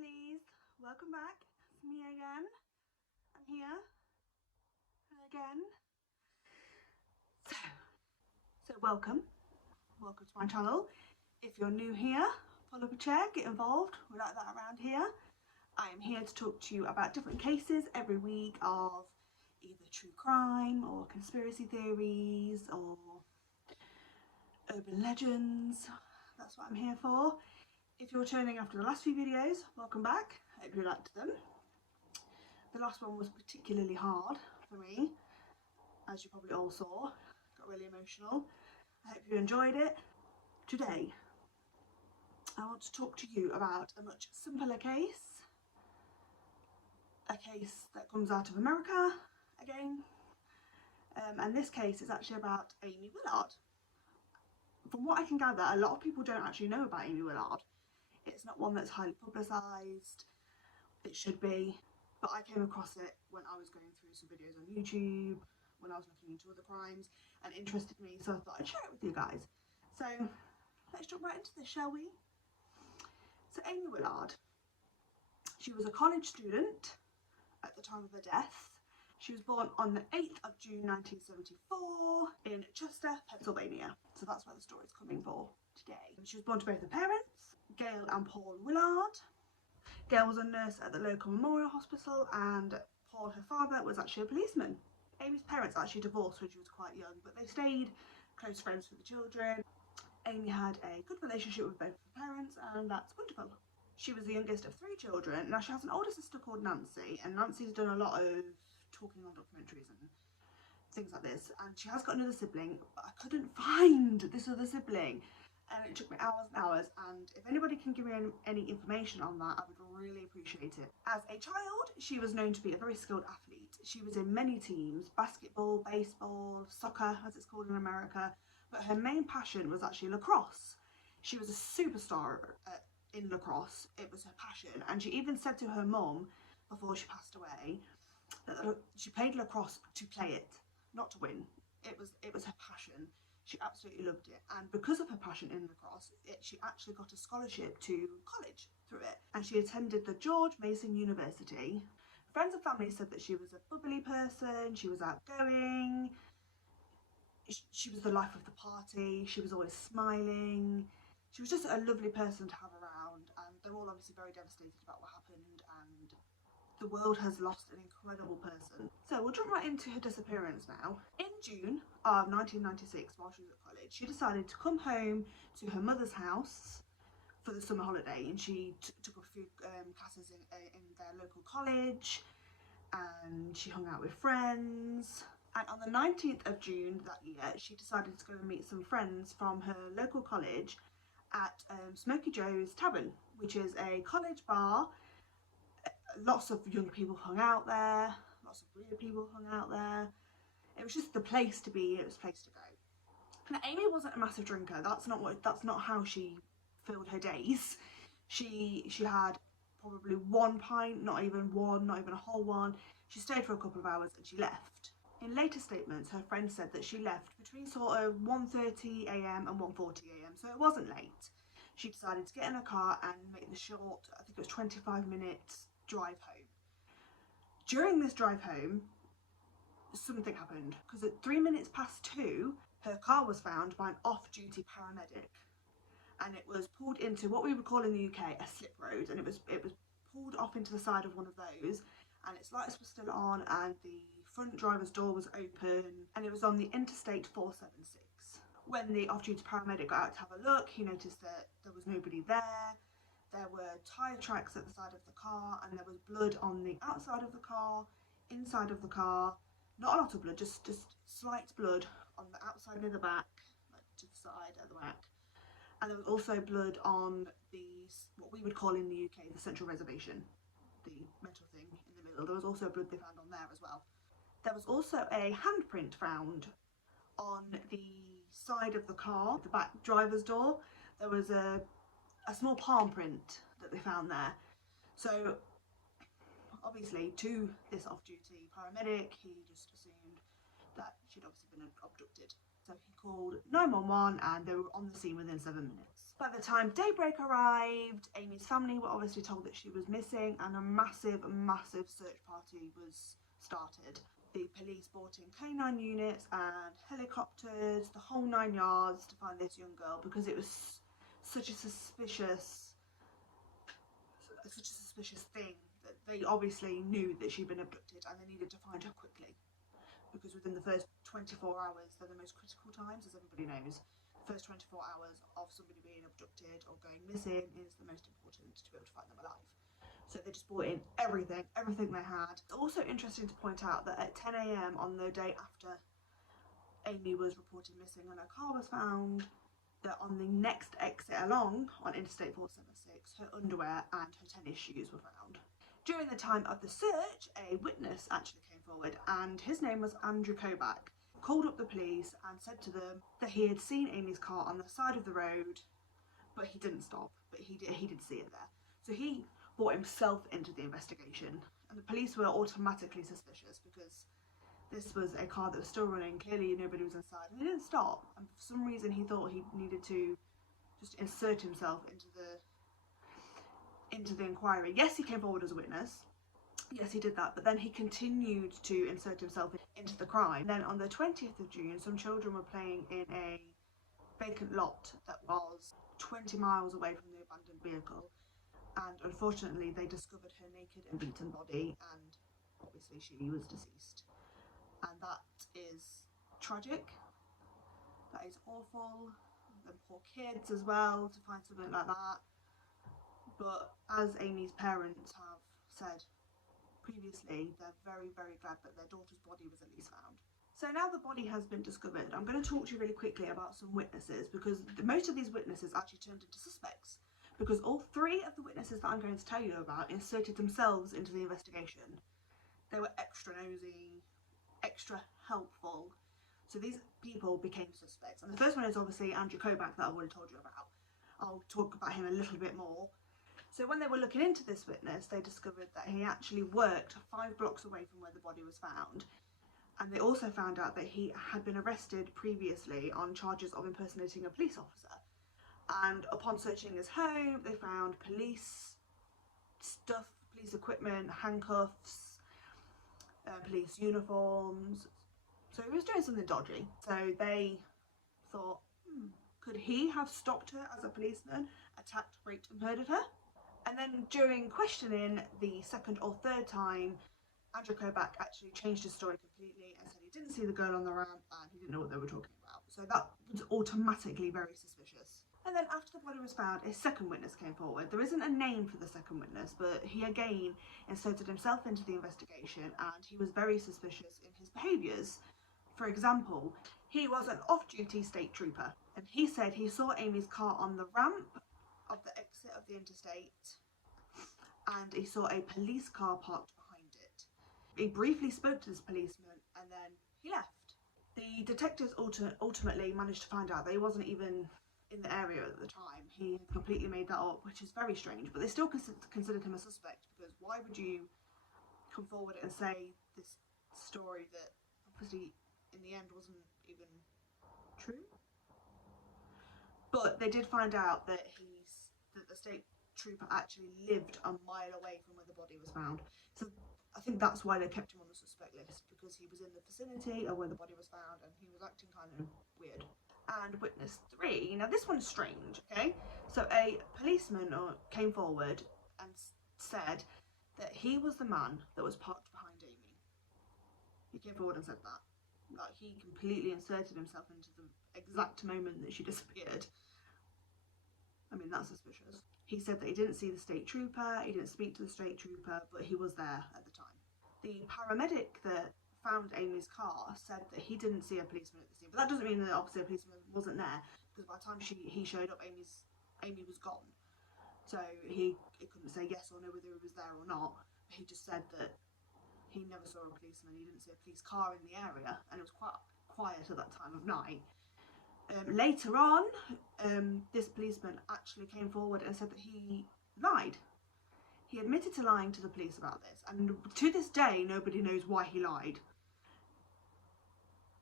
lovelies, welcome back. It's me again. I'm here again. So welcome to my channel. If you're new here, pull up a chair, get involved. We like that around here. I am here to talk to you about different cases every week of either true crime or conspiracy theories or urban legends. That's what I'm here for. If you're returning after the last few videos, welcome back. I hope you liked them. The last one was particularly hard for me, as you probably all saw. Got really emotional. I hope you enjoyed it. Today, I want to talk to you about a much simpler case. A case that comes out of America again. And this case is actually about Aimee Willard. From what I can gather, a lot of people don't actually know about Aimee Willard. It's not one that's highly publicised. It should be. But I came across it when I was going through some videos on YouTube, when I was looking into other crimes, and interested me, so I thought I'd share it with you guys. So let's jump right into this, shall we? So Aimee Willard, she was a college student at the time of her death. She was born on the 8th of June 1974 in Chester, Pennsylvania. So that's where the story's coming for today. She was born to both her parents, Gail and Paul Willard. Gail was a nurse at the local memorial hospital, and Paul, her father, was actually a policeman. Aimee's parents actually divorced when she was quite young, but they stayed close friends with the children. Aimee had a good relationship with both her parents, and that's wonderful. She was the youngest of 3 children. Now, she has an older sister called Nancy, and Nancy's done a lot of talking on documentaries and things like this, and she has got another sibling, but I couldn't find this other sibling. And it took me hours and hours, and if anybody can give me any information on that, I would really appreciate it. As a child, she was known to be a very skilled athlete. She was in many teams: basketball, baseball, soccer as it's called in America, but her main passion was actually lacrosse. She was a superstar in lacrosse. It was her passion, and she even said to her mum before she passed away that she played lacrosse to play it, not to win. It was her passion. She absolutely loved it, and because of her passion in lacrosse, she actually got a scholarship to college through it, and she attended the George Mason University. Friends and family said that she was a bubbly person, she was outgoing, she was the life of the party, she was always smiling. She was just a lovely person to have around, and they're all obviously very devastated about what happened, and the world has lost an incredible person. So we'll jump right into her disappearance now. In June of 1996, while she was at college, she decided to come home to her mother's house for the summer holiday, and she took a few classes in their local college, and she hung out with friends. And on the 19th of June that year, she decided to go and meet some friends from her local college at Smoky Joe's Tavern, which is a college bar. Lots of young people hung out there, lots of weird people hung out there. It was just the place to be, it was the place to go. Now, Aimee wasn't a massive drinker. That's not how she filled her days. She had probably 1 pint, not even a whole one. She stayed for a couple of hours and she left. In later statements, her friend said that she left between sort of 1:30 AM and 1:40 AM, so it wasn't late. She decided to get in her car and make the short, I think it was 25 minutes drive home. During this drive home, something happened, because at 2:03, her car was found by an off-duty paramedic, and it was pulled into what we would call in the UK a slip road, and it was pulled off into the side of one of those, and its lights were still on, and the front driver's door was open, and it was on the Interstate 476. When the off-duty paramedic got out to have a look, he noticed that there was nobody there. There were tyre tracks at the side of the car, and there was blood on the outside of the car, inside of the car. Not a lot of blood, just slight blood on the outside and the back, like to the side at the back. And there was also blood on what we would call in the UK the central reservation, the metal thing in the middle. There was also blood they found on there as well. There was also a handprint found on the side of the car, the back driver's door. There was a small palm print that they found there. So obviously, to this off-duty paramedic, he just assumed that she'd obviously been abducted. So so he called 911 and they were on the scene within 7 minutes. By the time daybreak arrived, Aimee's family were obviously told that she was missing and a massive search party was started. The police brought in canine units and helicopters, the whole 9 yards to find this young girl, because it was such a suspicious thing that they obviously knew that she'd been abducted and they needed to find her quickly, because within the first 24 hours they're the most critical times, as everybody knows. The first 24 hours of somebody being abducted or going missing is the most important to be able to find them alive. So they just brought in everything they had. It's also interesting to point out that at 10 AM on the day after Aimee was reported missing and her car was found, that on the next exit along on Interstate 476, her underwear and her tennis shoes were found. During the time of the search, a witness actually came forward, and his name was Andrew Kobach. Called up the police and said to them that he had seen Aimee's car on the side of the road, but he didn't stop, but he did see it there. So he brought himself into the investigation, and the police were automatically suspicious because this was a car that was still running, clearly nobody was inside, and he didn't stop, and for some reason he thought he needed to just insert himself into the inquiry. Yes, he came forward as a witness, yes he did that, but then he continued to insert himself into the crime. Then on the 20th of June, some children were playing in a vacant lot that was 20 miles away from the abandoned vehicle, and unfortunately they discovered her naked and beaten body, and obviously she was deceased. And that is tragic, that is awful, the poor kids as well, to find something like that. But as Aimee's parents have said previously, they're very glad that their daughter's body was at least found. So now the body has been discovered, I'm going to talk to you really quickly about some witnesses, because most of these witnesses actually turned into suspects, because all 3 of the witnesses that I'm going to tell you about inserted themselves into the investigation. They were extra nosy, extra helpful, so these people became suspects. And the first one is obviously Andrew Kobach, that I've already told you about. I'll talk about him a little bit more. So when they were looking into this witness, they discovered that he actually worked 5 blocks away from where the body was found, and they also found out that he had been arrested previously on charges of impersonating a police officer. And upon searching his home, they found police stuff, police equipment, handcuffs, police uniforms, so he was doing something dodgy. So they thought, could he have stopped her as a policeman, attacked, raped and murdered her? And then during questioning the 2nd or 3rd time, Andrew Kobach actually changed his story completely and said he didn't see the girl on the ramp and he didn't know what they were talking about. So that was automatically very suspicious. And then after the body was found, a 2nd witness came forward. There isn't a name for the 2nd witness, but he again inserted himself into the investigation, and he was very suspicious in his behaviours. For example, he was an off-duty state trooper, and he said he saw Aimee's car on the ramp of the exit of the interstate, and he saw a police car parked behind it. He briefly spoke to this policeman, and then he left. The detectives ultimately managed to find out that he wasn't even in the area at the time. He completely made that up, which is very strange, but they still considered him a suspect, because why would you come forward and say this story that obviously in the end wasn't even true? But they did find out that the state trooper actually lived a mile away from where the body was found, so I think that's why they kept him on the suspect list, because he was in the vicinity of where the body was found and he was acting kind of weird. And witness 3, now this one's strange, okay? So a policeman came forward and said that he was the man that was parked behind Aimee. He came forward and said that. Like, he completely inserted himself into the exact moment that she disappeared. I mean, that's suspicious. He said that he didn't see the state trooper, he didn't speak to the state trooper, but he was there at the time. The paramedic that found Aimee's car said that he didn't see a policeman at the scene, but that doesn't mean that obviously a policeman wasn't there, because by the time he showed up, Aimee was gone. So he couldn't say yes or no whether he was there or not. He just said that he never saw a policeman, he didn't see a police car in the area, and it was quite quiet at that time of night. Later on, this policeman actually came forward and said that he lied. He admitted to lying to the police about this, and to this day nobody knows why he lied.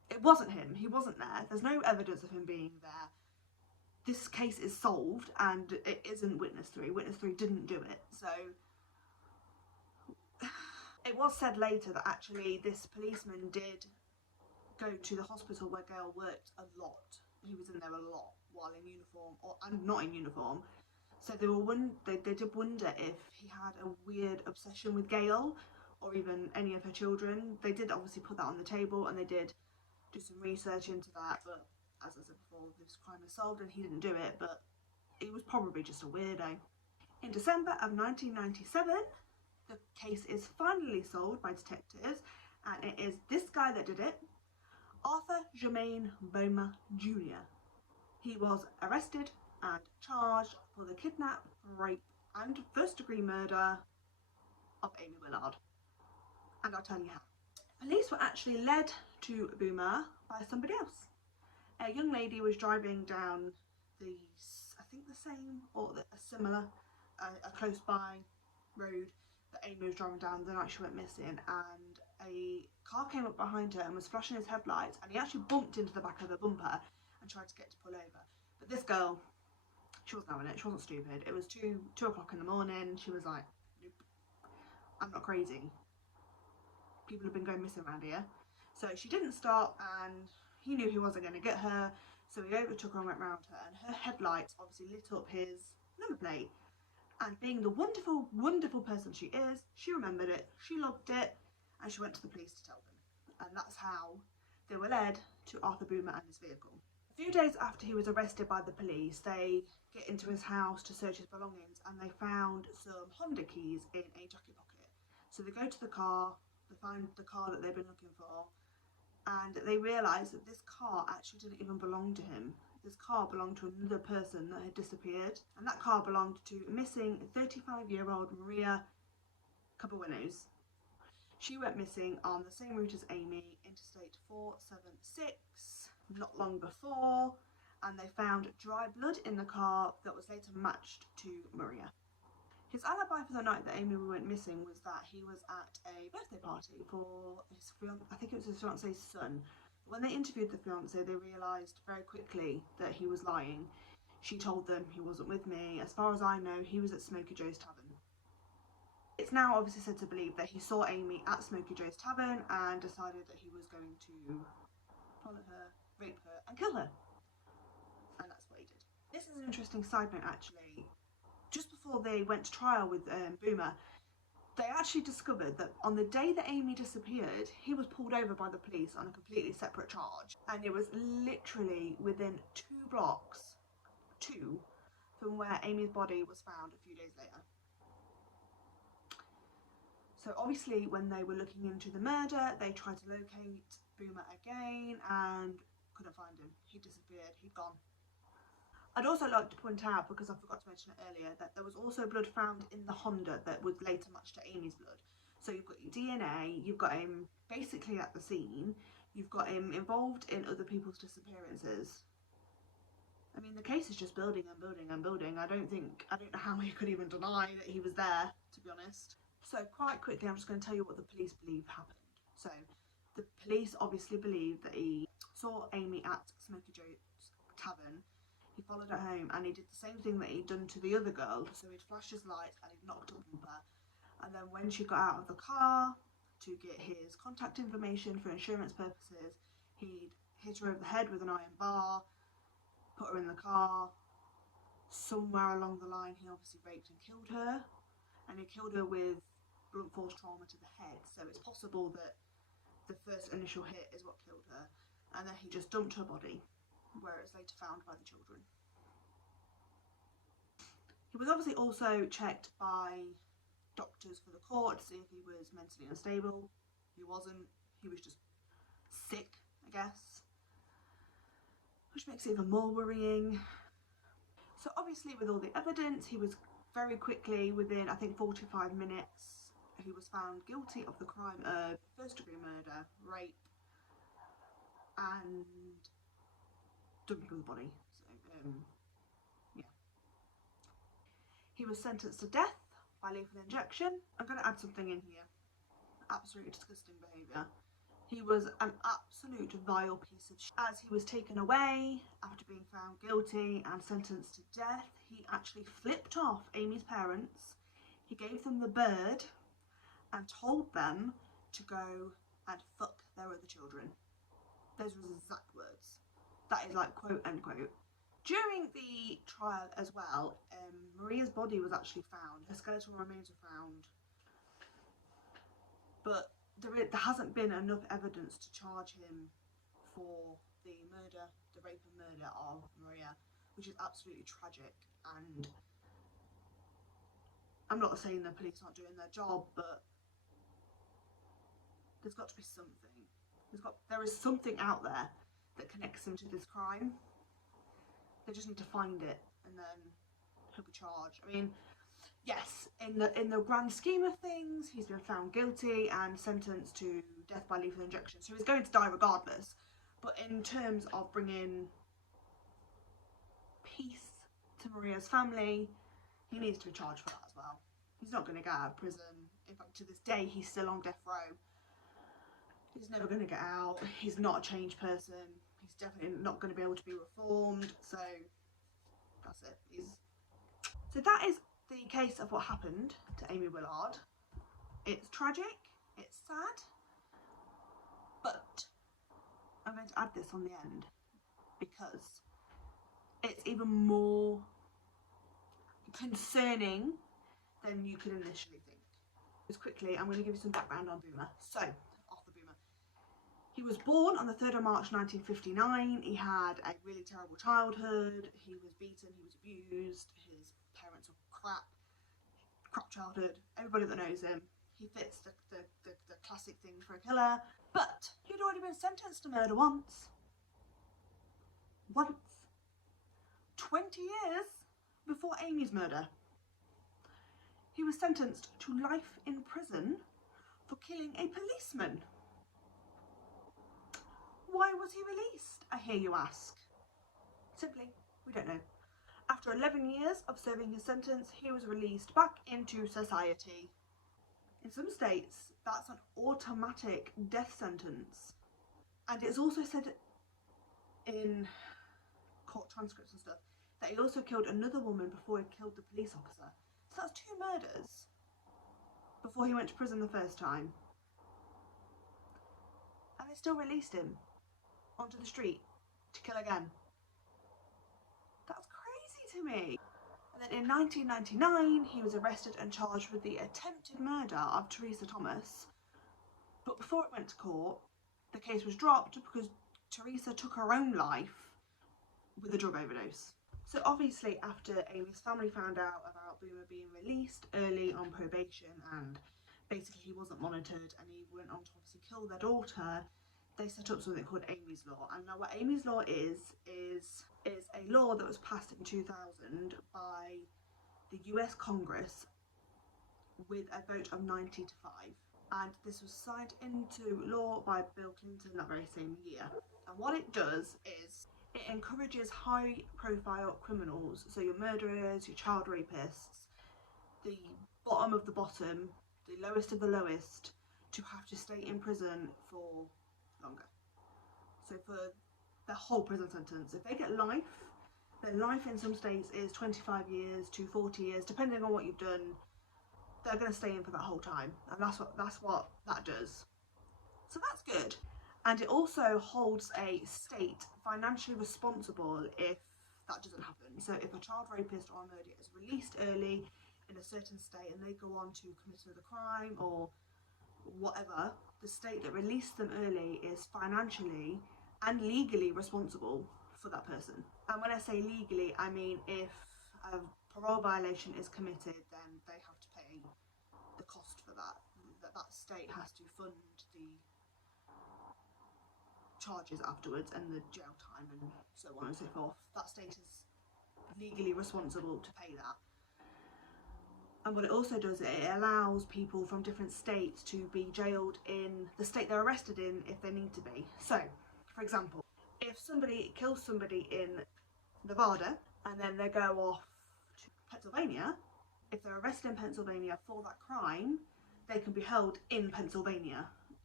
It wasn't him. He wasn't there. There's no evidence of him being there. This case is solved and it isn't witness 3. Witness 3 didn't do it. So it was said later that actually this policeman did go to the hospital where Gail worked a lot. He was in there a lot while in uniform, and not in uniform. So they did wonder if he had a weird obsession with Gail or even any of her children. They did obviously put that on the table and they did do some research into that, but as I said before, this crime is solved and he didn't do it, but he was probably just a weirdo. In December of 1997, the case is finally solved by detectives, and it is this guy that did it, Arthur Jermaine Bomar Jr. He was arrested and charged for the kidnap, rape and first-degree murder of Aimee Willard. And I'll tell you how. Police were actually led to Bomar by somebody else. A young lady was driving down I think the same or a similar, a close by road that Aimee was driving down the night she went missing, and a car came up behind her and was flashing his headlights, and he actually bumped into the back of the bumper and tried to get to pull over. But this girl, she wasn't having it. She wasn't stupid. It was 2 o'clock in the morning. She was like, nope, I'm not crazy. People have been going missing around here. So she didn't stop, and he knew he wasn't going to get her, so he overtook her and went round her, and her headlights obviously lit up his number plate. And being the wonderful, wonderful person she is, she remembered it, she logged it, and she went to the police to tell them. And that's how they were led to Arthur Bomar and his vehicle. A few days after he was arrested by the police, they get into his house to search his belongings, and they found some Honda keys in a jacket pocket. So they go to the car, they find the car that they've been looking for, and they realise that this car actually didn't even belong to him. This car belonged to another person that had disappeared, and that car belonged to missing 35-year-old Maria Cabuenos. She went missing on the same route as Aimee, Interstate 476, not long before, and they found dry blood in the car that was later matched to Maria. His alibi for the night that Aimee went missing was that he was at a birthday party for his I think it was his fiance's son. When they interviewed the fiance, they realised very quickly that he was lying. She told them he wasn't with me. As far as I know, he was at Smoky Joe's Tavern. It's now obviously said to believe that he saw Aimee at Smoky Joe's Tavern and decided that he was going to follow her, rape her and kill her. And that's what he did. This is an interesting side note actually. Just before they went to trial with Bomar, they actually discovered that on the day that Aimee disappeared, he was pulled over by the police on a completely separate charge. And it was literally within 2 blocks, from where Aimee's body was found a few days later. So obviously when they were looking into the murder, they tried to locate Bomar again and couldn't find him. He disappeared, he'd gone. I'd also like to point out, because I forgot to mention it earlier, that there was also blood found in the Honda that was later matched to Aimee's blood. So you've got your DNA, you've got him basically at the scene, you've got him involved in other people's disappearances. I mean, the case is just building and building and building. I don't know how you could even deny that he was there, to be honest. So quite quickly, I'm just going to tell you what the police believe happened. So the police obviously believe that he saw Aimee at Smoky Joe's Tavern. He followed her home and he did the same thing that he'd done to the other girl. So he'd flashed his lights and he'd knocked on her. And then when she got out of the car to get his contact information for insurance purposes, he'd hit her over the head with an iron bar, put her in the car. Somewhere along the line, he obviously raped and killed her. And he killed her with blunt force trauma to the head. So it's possible that the first initial hit is what killed her. And then he just dumped her body, where it was later found by the children. He was obviously also checked by doctors for the court to see if he was mentally unstable. He wasn't. He was just sick, I guess. Which makes it even more worrying. So obviously with all the evidence, he was very quickly, within I think 45 minutes, he was found guilty of the crime of first-degree murder, rape, and dumping of the body. So, yeah. He was sentenced to death by lethal injection. I'm going to add something in here. Absolutely disgusting behaviour. He was an absolute vile piece of shit. As he was taken away after being found guilty and sentenced to death, he actually flipped off Aimee's parents. He gave them the bird and told them to go and fuck their other children. Those were his exact words. That is like quote unquote. During the trial as well, Maria's body was actually found. Her skeletal remains were found. But there hasn't been enough evidence to charge him for the murder, the rape and murder of Maria, which is absolutely tragic. And I'm not saying the police aren't doing their job, but there's got to be something. There is something out there that connects him to this crime. They just need to find it, and then he'll be charged. I mean, yes, in the grand scheme of things, he's been found guilty and sentenced to death by lethal injection, so he's going to die regardless. But in terms of bringing peace to Maria's family, he needs to be charged for that as well. He's not going to get out of prison. In fact, to this day, he's still on death row. He's never going to get out. He's not a changed person. He's definitely not going to be able to be reformed. So that's it. So that is the case of what happened to Aimee Willard. It's tragic. It's sad. But I'm going to add this on the end because it's even more concerning than you could initially think. Just quickly, I'm going to give you some background on Bomar. So, Arthur Bomar. He was born on the 3rd of March 1959. He had a really terrible childhood. He was beaten, he was abused, his parents were crap childhood. Everybody that knows him, he fits the classic thing for a killer. But he'd already been sentenced to murder once. 20 years before Aimee's murder. He was sentenced to life in prison for killing a policeman. Why was he released, I hear you ask? Simply, we don't know. After 11 years of serving his sentence, he was released back into society. In some states, that's an automatic death sentence. And it's also said in court transcripts and stuff that he also killed another woman before he killed the police officer. So that's 2 murders before he went to prison the first time. And they still released him onto the street to kill again. That's crazy to me. And then in 1999, he was arrested and charged with the attempted murder of Teresa Thomas. But before it went to court, the case was dropped because Teresa took her own life with a drug overdose. So obviously after Aimee's family found out about Bomar being released early on probation and basically he wasn't monitored and he went on to obviously kill their daughter, they set up something called Aimee's Law. And now what Aimee's Law is a law that was passed in 2000 by the US Congress with a vote of 90 to 5. And this was signed into law by Bill Clinton that very same year. And what it does is it encourages high profile criminals, so your murderers, your child rapists, the bottom of the bottom, the lowest of the lowest, to have to stay in prison for longer. So for their whole prison sentence, if they get life, then life in some states is 25 years to 40 years, depending on what you've done. They're going to stay in for that whole time, and that's what that does. So that's good. And it also holds a state financially responsible if that doesn't happen. So if a child rapist or a murderer is released early in a certain state and they go on to commit another crime or whatever, the state that released them early is financially and legally responsible for that person. And when I say legally, I mean if a parole violation is committed, then they have to pay the cost for that. That state has to fund the charges afterwards and the jail time and so on and so forth. That state is legally responsible to pay that. And what it also does, it allows people from different states to be jailed in the state they're arrested in if they need to be. So, for example, if somebody kills somebody in Nevada and then they go off to Pennsylvania, if they're arrested in Pennsylvania for that crime, they can be held in Pennsylvania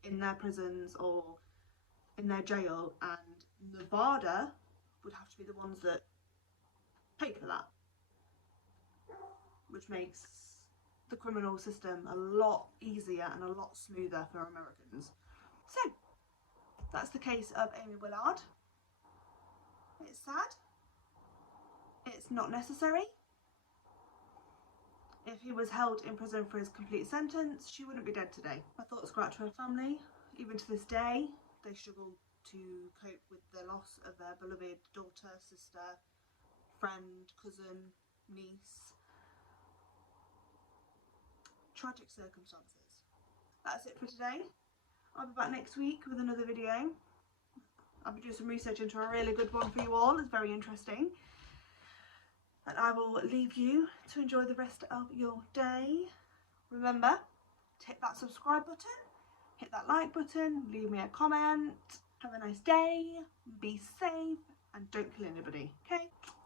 in their prisons or in their jail, and Nevada would have to be the ones that pay for that, which makes the criminal system a lot easier and a lot smoother for Americans. So that's the case of Aimee Willard. It's sad. It's not necessary. If he was held in prison for his complete sentence, she wouldn't be dead today. My thoughts go out to her family. Even to this day, they struggle to cope with the loss of their beloved daughter, sister, friend, cousin, niece. Tragic circumstances. That's it for today. I'll be back next week with another video. I'll be doing some research into a really good one for you all. It's very interesting. And I will leave you to enjoy the rest of your day. Remember to hit that subscribe button, hit that like button, leave me a comment. Have a nice day, be safe, and don't kill anybody, okay?